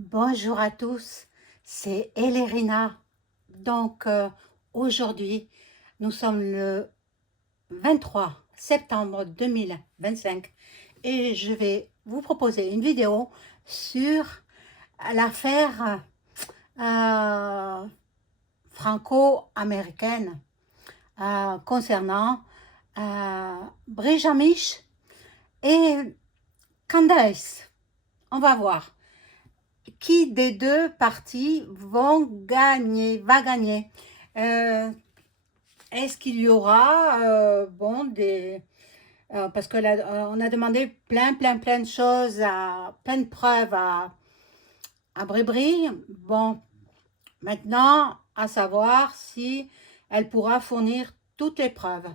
Bonjour à tous, c'est Elérina. Donc aujourd'hui, nous sommes le 23 septembre 2025 et je vais vous proposer une vidéo sur l'affaire franco-américaine concernant Brijamish et Candace. On va voir. Qui des deux parties va gagner. Euh, Est-ce qu'il y aura parce que là, on a demandé plein de choses, plein de preuves à Brébry. Bon, maintenant, à savoir si elle pourra fournir toutes les preuves.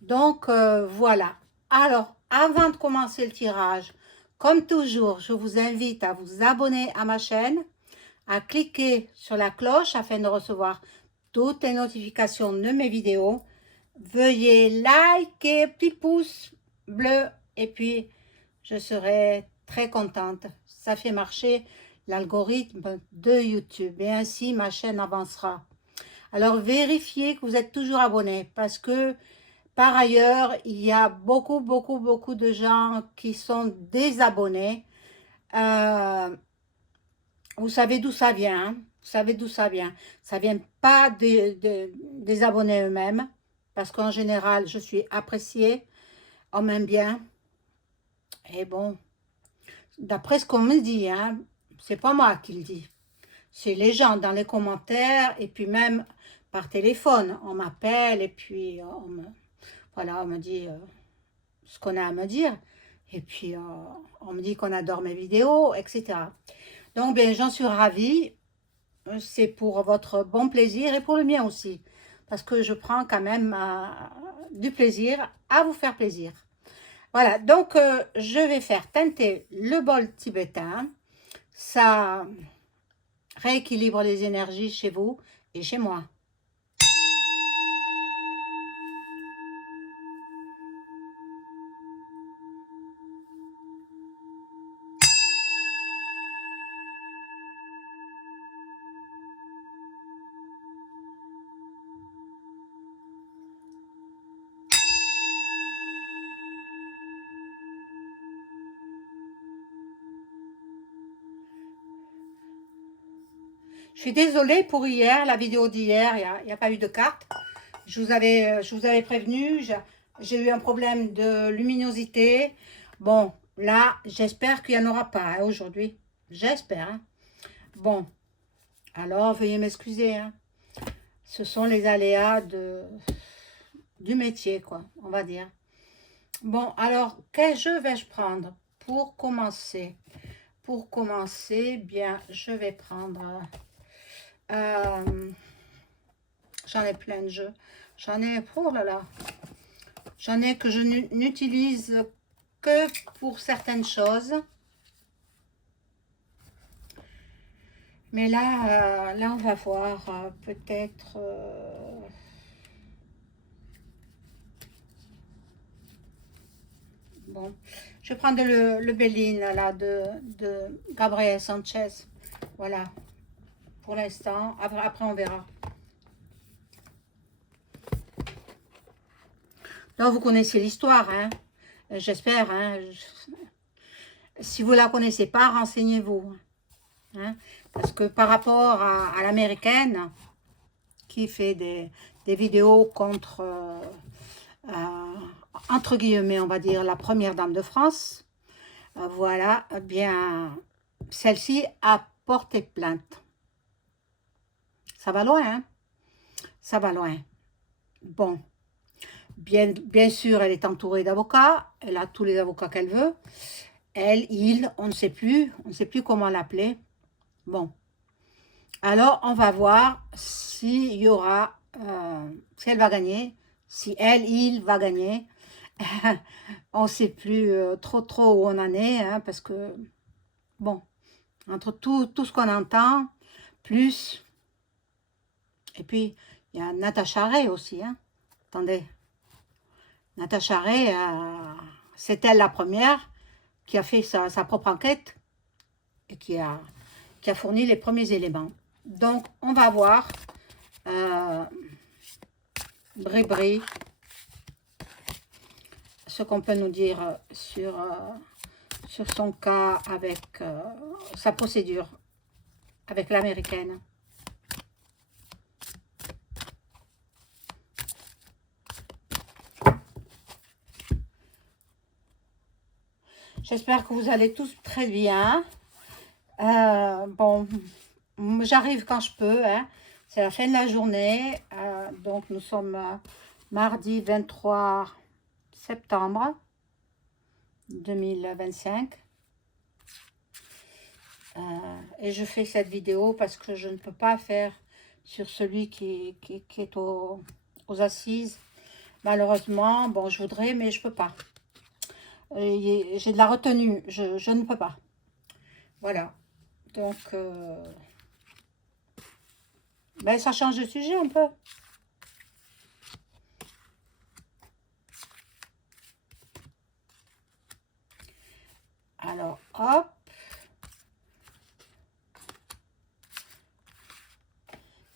Donc, voilà. Alors, avant de commencer le tirage, comme toujours, je vous invite à vous abonner à ma chaîne, à cliquer sur la cloche afin de recevoir toutes les notifications de mes vidéos. Veuillez liker, petit pouce bleu et puis je serai très contente. Ça fait marcher l'algorithme de YouTube et ainsi ma chaîne avancera. Alors vérifiez que vous êtes toujours abonné parce que par ailleurs, il y a beaucoup de gens qui sont désabonnés. Euh, Vous savez d'où ça vient, hein? Vous savez d'où ça vient. Ça vient pas des abonnés eux-mêmes, parce qu'en général, je suis appréciée, on m'aime bien. Et bon, d'après ce qu'on me dit, hein, c'est pas moi qui le dis. C'est les gens dans les commentaires, et puis même par téléphone. On m'appelle, et puis voilà, on me dit ce qu'on a à me dire. Et puis, on me dit qu'on adore mes vidéos, etc. Donc, bien, j'en suis ravie. C'est pour votre bon plaisir et pour le mien aussi. Parce que je prends quand même du plaisir à vous faire plaisir. Voilà, donc je vais faire teinter le bol tibétain. Ça rééquilibre les énergies chez vous et chez moi. Je suis désolée pour hier, la vidéo d'hier, il n'y a pas eu de carte. Je vous avais prévenu, j'ai eu un problème de luminosité. Bon, là, j'espère qu'il n'y en aura pas hein, aujourd'hui. J'espère. Hein. Bon, alors veuillez m'excuser. Hein. Ce sont les aléas du métier, quoi, on va dire. Bon, alors, quel jeu vais-je prendre pour commencer? Pour commencer, bien, je vais prendre... j'en ai plein de jeux. J'en ai... Oh là là. J'en ai que je n'utilise que pour certaines choses. Mais là, là on va voir peut-être... Bon, je vais prendre le Béline là, de Gabriel Sanchez. Voilà, pour l'instant. Après, on verra. Donc, vous connaissez l'histoire, hein? J'espère. Hein? Si vous ne la connaissez pas, renseignez-vous. Hein? Parce que par rapport à l'américaine, qui fait des vidéos contre, entre guillemets, on va dire, la première dame de France, voilà, eh bien, celle-ci a porté plainte. Ça va loin, hein? Ça va loin. Bon, bien sûr, elle est entourée d'avocats. Elle a tous les avocats qu'elle veut. Elle, il, on ne sait plus comment l'appeler. Bon, alors on va voir s'il y aura, si elle va gagner, si elle, il va gagner. On ne sait plus trop où on en est, hein, parce que, bon, entre tout ce qu'on entend, plus, et puis, il y a Natacha Ray aussi, hein. Attendez, Natacha Ray, c'est elle la première qui a fait sa propre enquête et qui a qui a fourni les premiers éléments. Donc, on va voir Bribri, ce qu'on peut nous dire sur son cas avec sa procédure avec l'américaine. J'espère que vous allez tous très bien. Bon, j'arrive quand je peux, hein. C'est la fin de la journée. Donc, nous sommes mardi 23 septembre 2025. Et je fais cette vidéo parce que je ne peux pas faire sur celui qui est aux assises. Malheureusement, bon, je voudrais, mais je peux pas. J'ai de la retenue, je ne peux pas. Voilà. Donc, ben, ça change de sujet un peu. Alors, hop.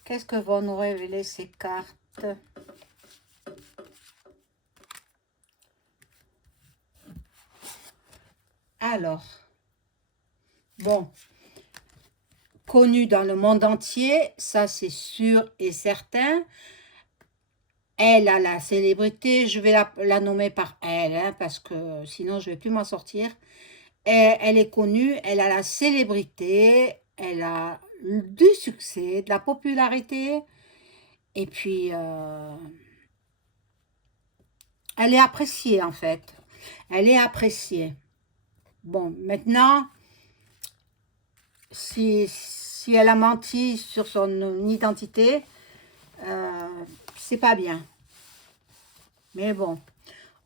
Qu'est-ce que vont nous révéler ces cartes? Alors, bon, connu dans le monde entier, ça c'est sûr et certain. Elle a la célébrité, je vais la nommer par elle, hein, parce que sinon je ne vais plus m'en sortir. Elle est connue, elle a la célébrité, elle a du succès, de la popularité, et puis elle est appréciée en fait. Elle est appréciée. Bon, maintenant, si elle a menti sur son identité, c'est pas bien. Mais bon,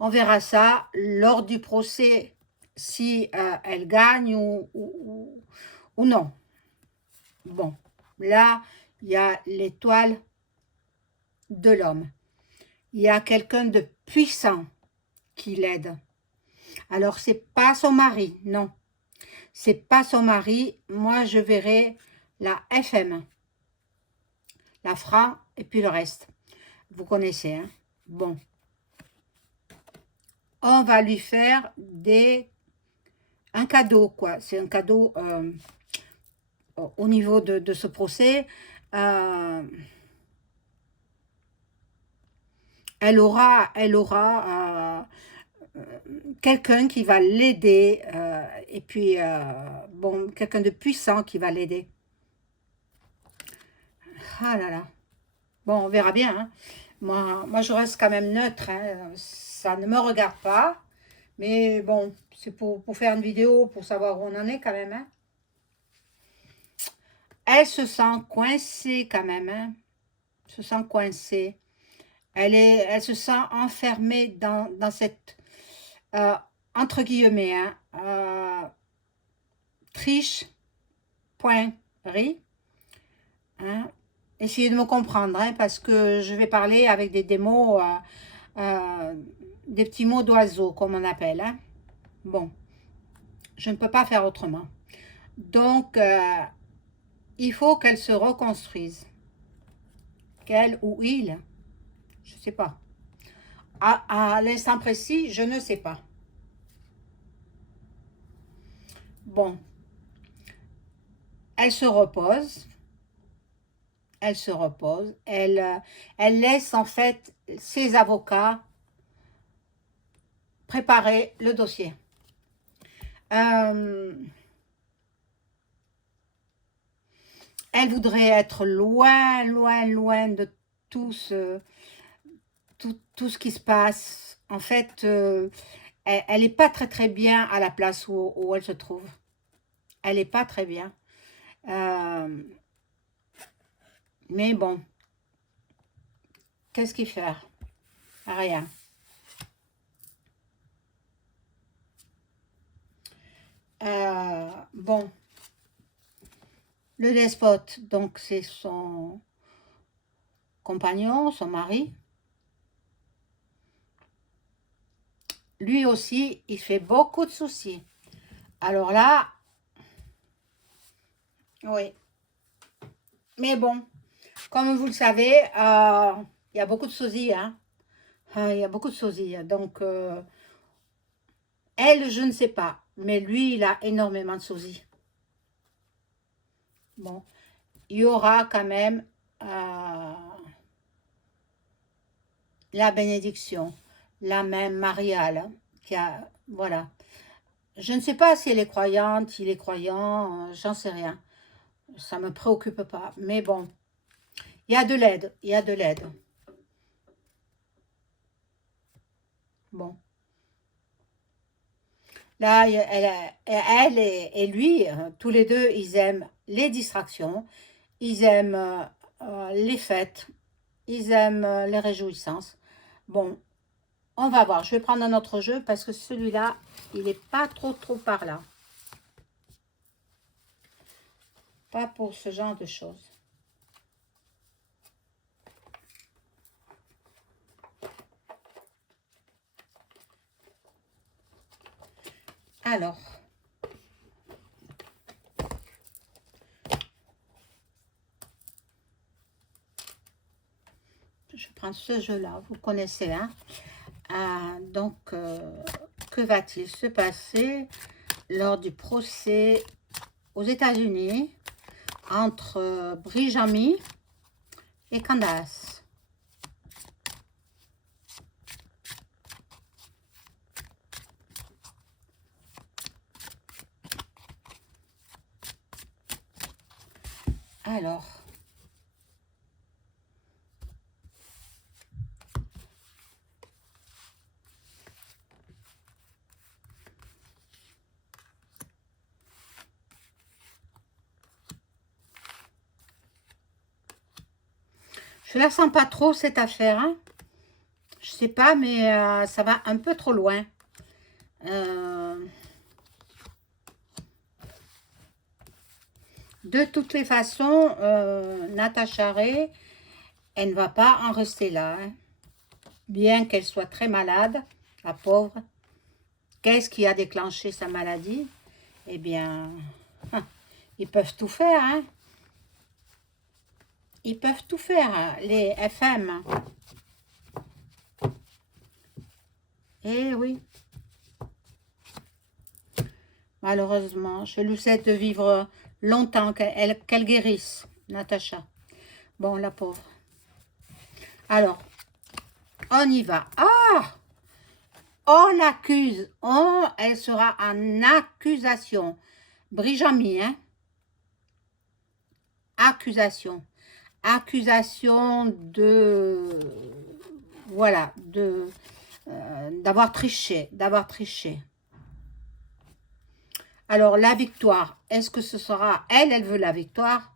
on verra ça lors du procès, si elle gagne ou non. Bon, là, il y a l'étoile de l'homme. Il y a quelqu'un de puissant qui l'aide. Alors, c'est pas son mari, non. C'est pas son mari. Moi, je verrai la FM, la franc et puis le reste. Vous connaissez, hein? Bon. On va lui faire un cadeau, quoi. C'est un cadeau au niveau de ce procès. Elle aura quelqu'un qui va l'aider, et puis, bon, quelqu'un de puissant qui va l'aider. Ah là là. Bon, on verra bien, hein. Moi, je reste quand même neutre, hein. Ça ne me regarde pas. Mais bon, c'est pour faire une vidéo, pour savoir où on en est quand même, hein. Elle se sent coincée quand même, hein. Se sent coincée. Elle se sent enfermée dans cette, entre guillemets, hein, triche, pointerie, hein. Essayez de me comprendre, hein, parce que je vais parler avec des mots, des petits mots d'oiseau, comme on appelle, hein. Bon, je ne peux pas faire autrement. Donc, il faut qu'elle se reconstruise. Qu'elle ou il, je ne sais pas. À l'instant précis, je ne sais pas. Bon, elle se repose. Elle se repose. Elle laisse en fait ses avocats préparer le dossier. Elle voudrait être loin, loin, loin de tout ce qui se passe. En fait, elle n'est pas très très bien à la place où elle se trouve. Elle n'est pas très bien. Mais bon, qu'est-ce qu'il fait? Rien. Bon, le despote, donc c'est son compagnon, son mari. Lui aussi, il fait beaucoup de soucis. Alors là, Oui. Mais bon, comme vous le savez, il y a beaucoup de sosie, hein. Il y a beaucoup de sosie. Donc, elle, je ne sais pas. Mais lui, il a énormément de sosie. Bon, il y aura quand même la bénédiction, la même mariale, qui a, voilà. Je ne sais pas si elle est croyante, il est croyant, j'en sais rien. Ça me préoccupe pas. Mais bon, il y a de l'aide, il y a de l'aide. Bon, là, elle et lui, tous les deux, ils aiment les distractions, ils aiment les fêtes, ils aiment les réjouissances. Bon, on va voir. Je vais prendre un autre jeu parce que celui-là, il n'est pas trop par là. Pas pour ce genre de choses. Alors, je prends ce jeu-là. Vous connaissez, hein? Donc, que va-t-il se passer lors du procès aux États-Unis entre Brijami et Candace? Alors, je la sens pas trop cette affaire, hein. Je sais pas, mais ça va un peu trop loin. De toutes les façons, Natacha Ray, elle ne va pas en rester là, hein. Bien qu'elle soit très malade, la pauvre. Qu'est-ce qui a déclenché sa maladie? Eh bien, ils peuvent tout faire, hein. Ils peuvent tout faire, hein, les FM. Eh oui, malheureusement, je lui souhaite de vivre longtemps, qu'elle guérisse, Natacha. Bon, la pauvre. Alors, on y va. Ah! On l'accuse. Oh, elle sera en accusation. Brijami, hein? Accusation. Accusation de... Voilà, d'avoir triché, d'avoir triché. Alors, la victoire, est-ce que ce sera... Elle veut la victoire.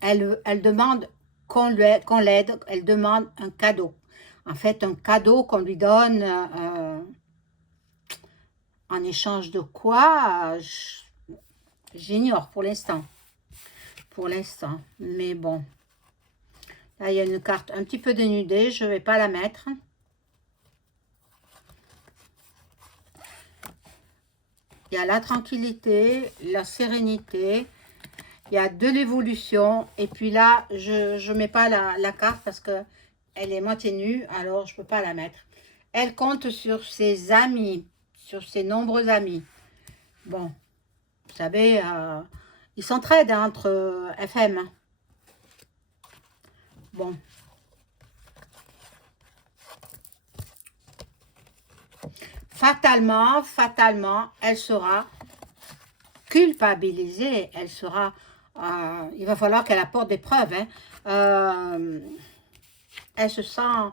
Elle demande qu'on l'aide. Elle demande un cadeau. En fait, un cadeau qu'on lui donne en échange de quoi, j'ignore pour l'instant. Pour l'instant. Mais bon. Là, il y a une carte un petit peu dénudée. Je ne vais pas la mettre. Il y a la tranquillité, la sérénité. Il y a de l'évolution. Et puis là, je ne mets pas la carte parce que elle est moitié nue. Alors, je ne peux pas la mettre. Elle compte sur ses amis. Sur ses nombreux amis. Bon. Vous savez, ils s'entraident entre FM. Bon. Fatalement, elle sera culpabilisée. Elle sera... il va falloir qu'elle apporte des preuves. Hein. Elle se sent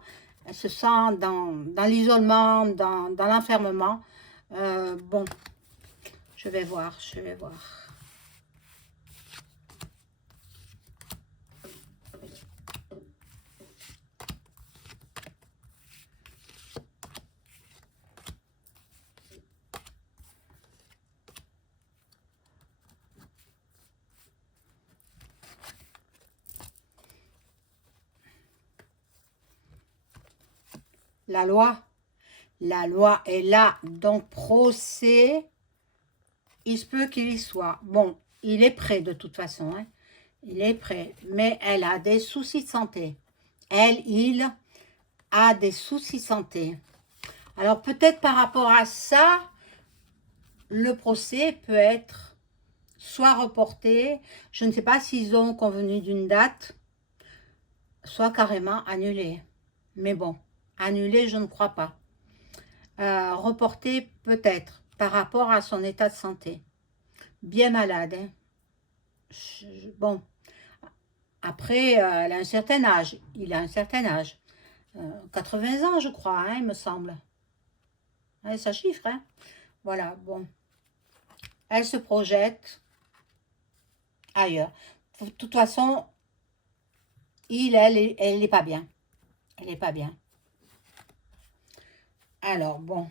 dans l'isolement, dans l'enfermement. Bon, je vais voir. La loi est là. Donc, procès, il se peut qu'il y soit. Bon, il est prêt de toute façon, hein. Il est prêt, mais elle a des soucis de santé. Il a des soucis de santé. Alors peut-être par rapport à ça, le procès peut être soit reporté, je ne sais pas s'ils ont convenu d'une date, soit carrément annulé. Mais bon, annulé, je ne crois pas. Reporté peut-être par rapport à son état de santé. Bien malade, hein. Bon, après, elle a un certain âge. Il a un certain âge. 80 ans, je crois, hein, il me semble. Ouais, ça chiffre, hein. Voilà, bon. Elle se projette ailleurs. De toute façon, elle n'est pas bien. Elle n'est pas bien. Alors, bon.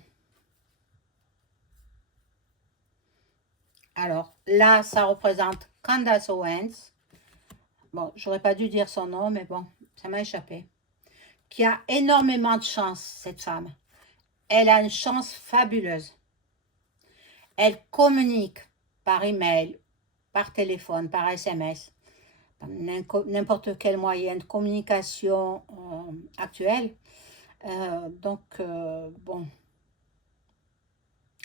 Alors, là, ça représente Candace Owens. Bon, j'aurais pas dû dire son nom, mais bon, ça m'a échappé. Qui a énormément de chance, cette femme. Elle a une chance fabuleuse. Elle communique par email, par téléphone, par SMS, n'importe quel moyen de communication actuel. Bon,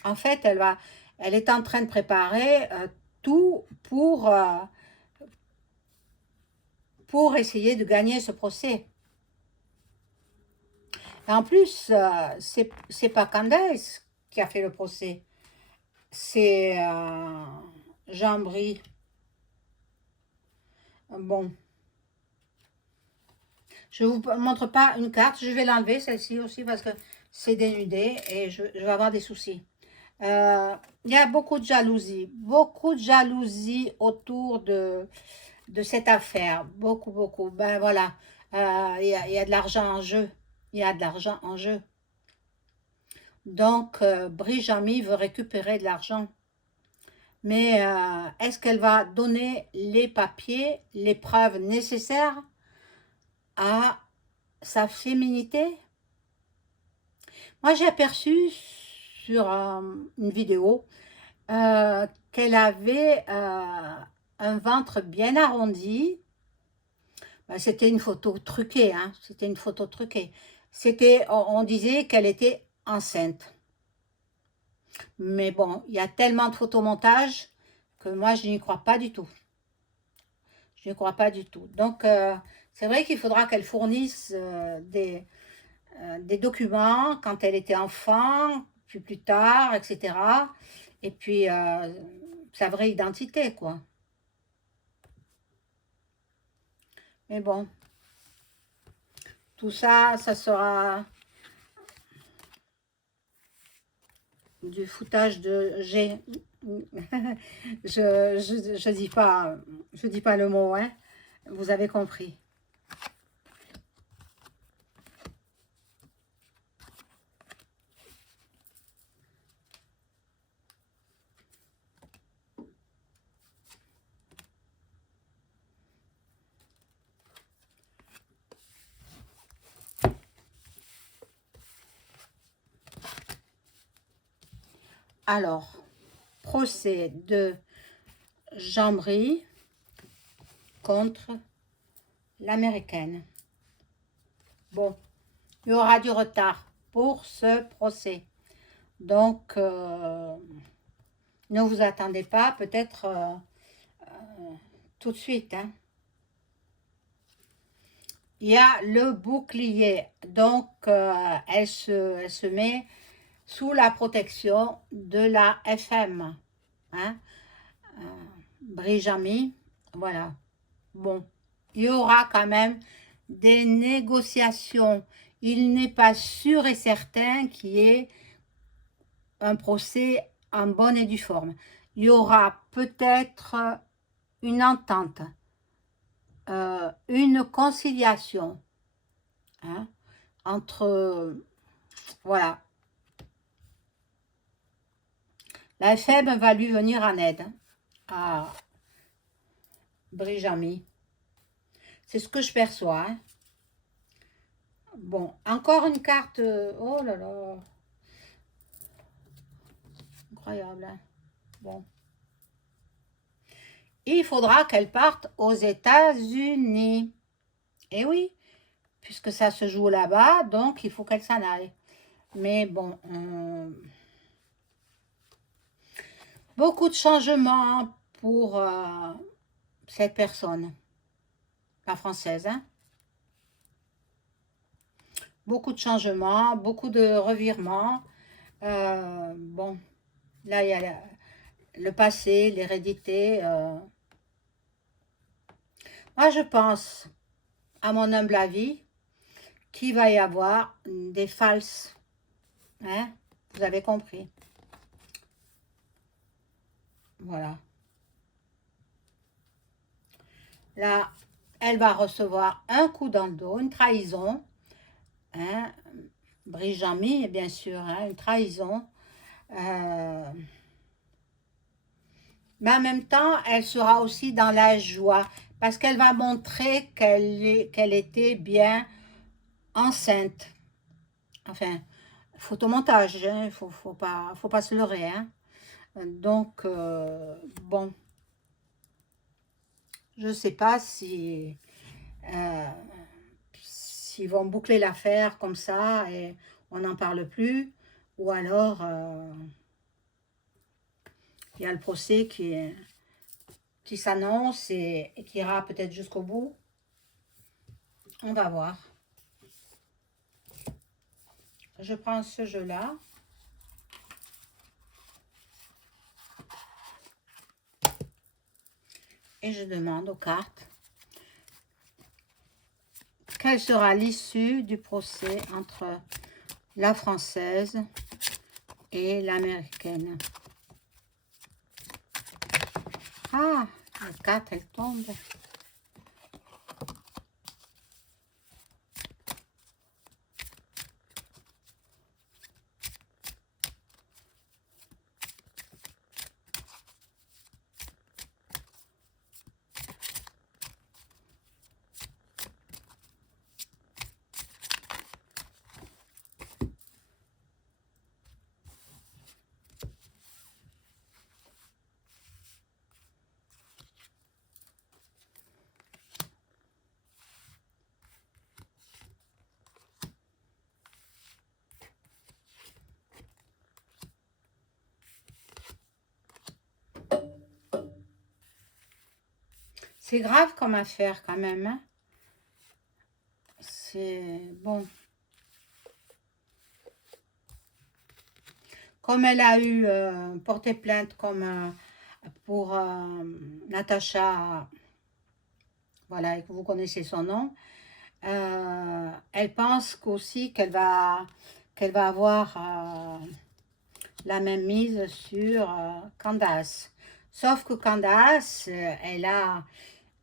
en fait, elle est en train de préparer tout pour essayer de gagner ce procès. Et en plus, c'est pas Candace qui a fait le procès, c'est Jean-Bry. Bon, je ne vous montre pas une carte, je vais l'enlever celle-ci aussi parce que c'est dénudé et je vais avoir des soucis. Il y a beaucoup de jalousie autour de cette affaire, beaucoup. Ben voilà, il y a de l'argent en jeu, il y a de l'argent en jeu. Donc, Brijami veut récupérer de l'argent. Mais est-ce qu'elle va donner les papiers, les preuves nécessaires à sa féminité? Moi, j'ai aperçu sur une vidéo qu'elle avait un ventre bien arrondi. C'était une photo truquée, hein, c'était une photo truquée. On disait qu'elle était enceinte. Mais bon, il y a tellement de photomontages que moi, je n'y crois pas du tout. Je n'y crois pas du tout. Donc, c'est vrai qu'il faudra qu'elle fournisse des documents quand elle était enfant, puis plus tard, etc. Et puis, sa vraie identité, quoi. Mais bon, tout ça, ça sera du foutage de G. je dis pas le mot, hein. Vous avez compris. Alors, procès de Jean-Bry contre l'américaine. Bon, il y aura du retard pour ce procès. Donc, ne vous attendez pas, peut-être tout de suite. Hein. Il y a le bouclier. Donc, elle se met sous la protection de la FM. Hein. Brijami, voilà. Bon, il y aura quand même des négociations. Il n'est pas sûr et certain qu'il y ait un procès en bonne et due forme. Il y aura peut-être une entente, une conciliation hein, entre... voilà. La FM va lui venir en aide à Brijami. C'est ce que je perçois. Hein. Bon, encore une carte. Oh là là. Incroyable. Hein. Bon. il faudra qu'elle parte aux États-Unis. Et oui, puisque ça se joue là-bas, donc il faut qu'elle s'en aille. Mais bon, beaucoup de changements pour cette personne, la française, hein. Beaucoup de changements, beaucoup de revirements. Bon, là, il y a le passé, l'hérédité. Moi, je pense, à mon humble avis, qu'il va y avoir des falses. Hein? Vous avez compris. Voilà. Là, elle va recevoir un coup dans le dos, une trahison. Hein? Brigitte, bien sûr, hein? Une trahison. Mais en même temps, elle sera aussi dans la joie parce qu'elle va montrer qu'elle était bien enceinte. Enfin, photomontage, hein, faut pas se leurrer, hein. Donc, bon, je sais pas si s'ils vont boucler l'affaire comme ça et on n'en parle plus, ou alors il y a le procès qui s'annonce et qui ira peut-être jusqu'au bout. On va voir. Je prends ce jeu-là. Et je demande aux cartes quelle sera l'issue du procès entre la française et l'américaine. Ah, la carte, elle tombe. C'est grave comme affaire quand même, hein. C'est bon. Comme elle a eu porté plainte comme pour Natacha, voilà, et que vous connaissez son nom, elle pense aussi qu'elle va avoir la même mise sur Candace. Sauf que Candace,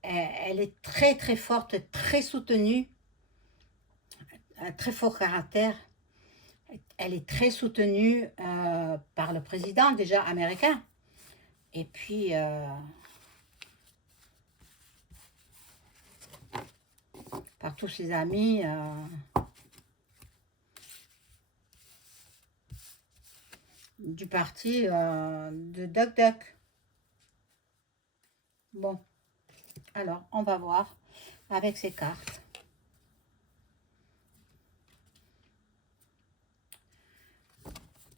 elle est très très forte, très soutenue, très fort caractère. Elle est très soutenue par le président déjà américain. Et puis, par tous ses amis du parti de Duck Duck. Bon, alors on va voir avec ces cartes.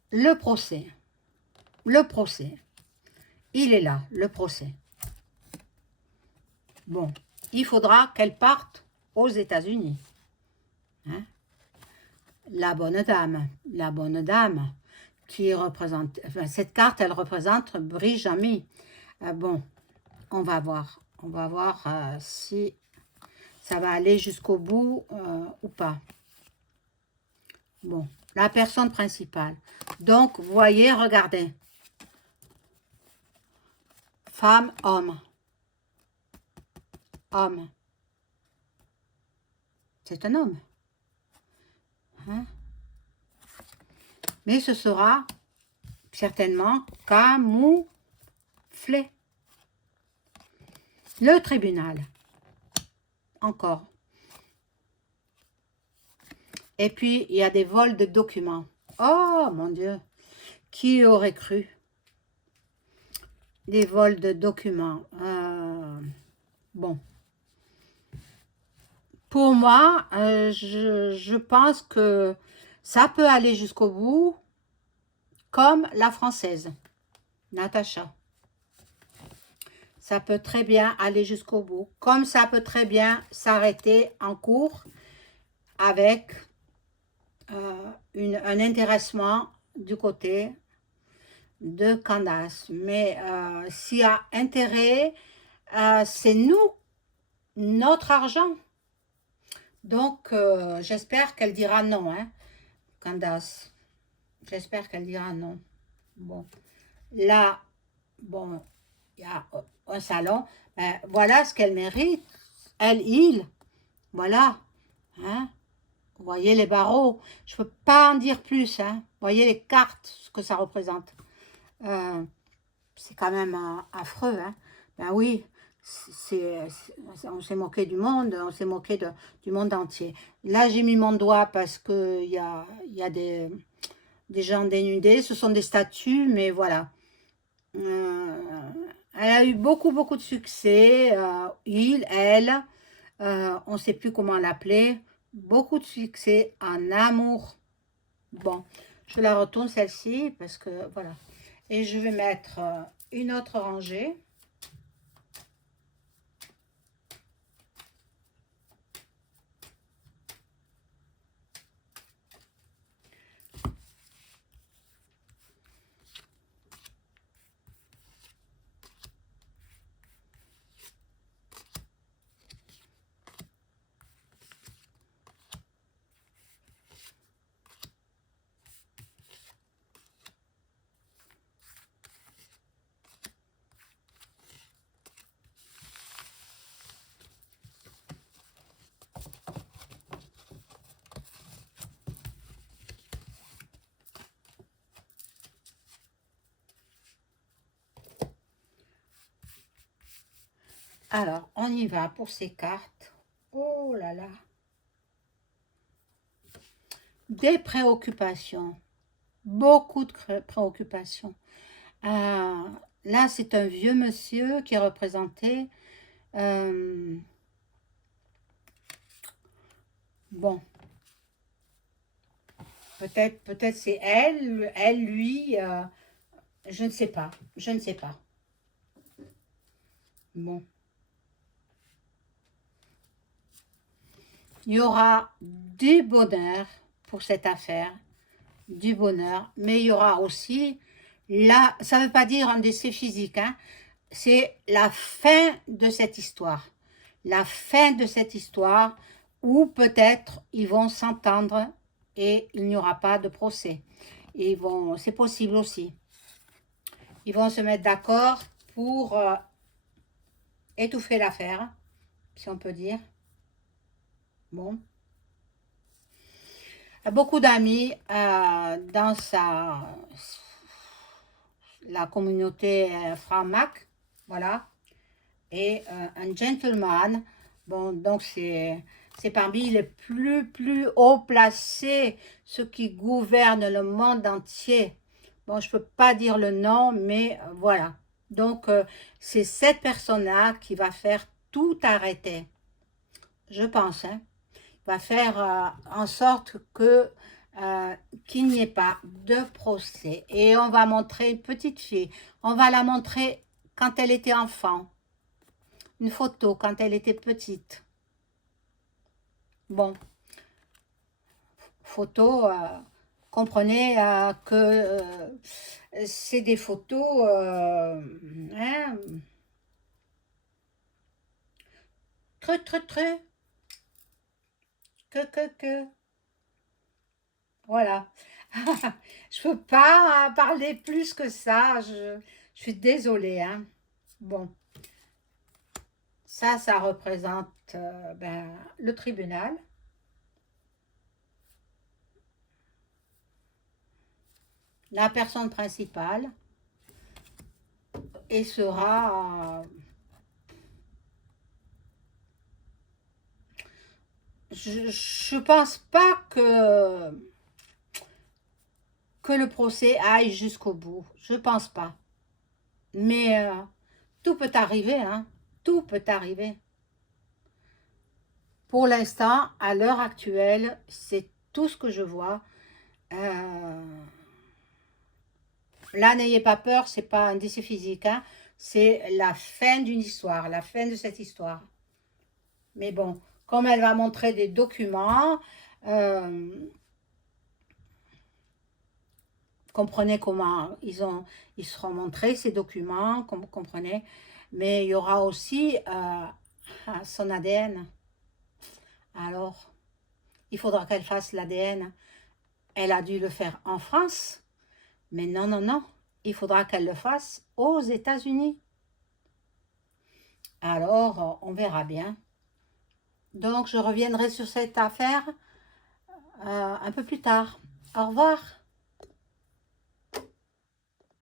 Le procès, il est là, le procès. Bon, il faudra qu'elle parte aux États-Unis. Hein? La bonne dame qui représente, enfin, cette carte, elle représente Brigitte. Bon, on va voir si ça va aller jusqu'au bout ou pas. Bon, la personne principale. Donc, vous voyez, regardez. Femme, homme. Homme. C'est un homme. Hein? Mais ce sera certainement camouflé. Le tribunal. Encore. Et puis, il y a des vols de documents. Oh, mon Dieu. Qui aurait cru? Des vols de documents. Bon, pour moi, je pense que ça peut aller jusqu'au bout, comme la française, Natacha. Ça peut très bien aller jusqu'au bout, comme ça peut très bien s'arrêter en cours avec un intéressement du côté de Candace. Mais s'il y a intérêt, c'est nous, notre argent. Donc, j'espère qu'elle dira non, hein, Candace. J'espère qu'elle dira non. Bon, là, bon, il y a un salon. Ben, voilà ce qu'elle mérite. Elle, il, voilà. Hein? Vous voyez les barreaux. Je ne peux pas en dire plus. Hein? Vous voyez les cartes, ce que ça représente. Euh, c'est quand même affreux. Hein? Ben oui, on s'est moqué du monde, on s'est moqué du monde entier. Là, j'ai mis mon doigt parce qu'il y a des gens dénudés. Ce sont des statues, mais voilà. Euh, Elle a eu beaucoup, beaucoup de succès. Il, elle, on ne sait plus comment l'appeler. Beaucoup de succès en amour. Bon, je la retourne celle-ci parce que voilà. Et je vais mettre une autre rangée. Alors, on y va pour ces cartes. Oh là là. Des préoccupations. Beaucoup de préoccupations. Là, c'est un vieux monsieur qui est représenté. Euh, bon, peut-être c'est elle, lui, je ne sais pas, je ne sais pas. Bon, il y aura du bonheur pour cette affaire, du bonheur, mais il y aura aussi, là, ça ne veut pas dire un décès physique, hein, c'est la fin de cette histoire. La fin de cette histoire où peut-être ils vont s'entendre et il n'y aura pas de procès. C'est possible aussi. Ils vont se mettre d'accord pour étouffer l'affaire, si on peut dire. Bon. Beaucoup d'amis dans la communauté franc-mac, voilà, et un gentleman. Bon, donc c'est parmi les plus haut placés, ceux qui gouvernent le monde entier. Bon, je ne peux pas dire le nom, mais voilà. Donc, c'est cette personne-là qui va faire tout arrêter, je pense, hein. Va faire en sorte que qu'il n'y ait pas de procès. Et on va montrer une petite fille. On va la montrer quand elle était enfant. Une photo quand elle était petite. Bon, photo, comprenez que c'est des photos hein, très, que. Voilà. Je peux pas parler plus que ça. Je suis désolée, hein. Bon, ça représente ben, le tribunal. La personne principale et sera... je pense pas que le procès aille jusqu'au bout. Je pense pas. Mais tout peut arriver, hein. Tout peut arriver. Pour l'instant, à l'heure actuelle, c'est tout ce que je vois. Euh, Là, n'ayez pas peur, c'est pas un décès physique, hein, c'est la fin d'une histoire, la fin de cette histoire. Mais bon, comme elle va montrer des documents, euh, comprenez comment ils seront montrés, ces documents, comprenez. Mais il y aura aussi son ADN. Alors, il faudra qu'elle fasse l'ADN. Elle a dû le faire en France, mais non, non, non. Il faudra qu'elle le fasse aux États-Unis. Alors, on verra bien. Donc, je reviendrai sur cette affaire un peu plus tard. Au revoir.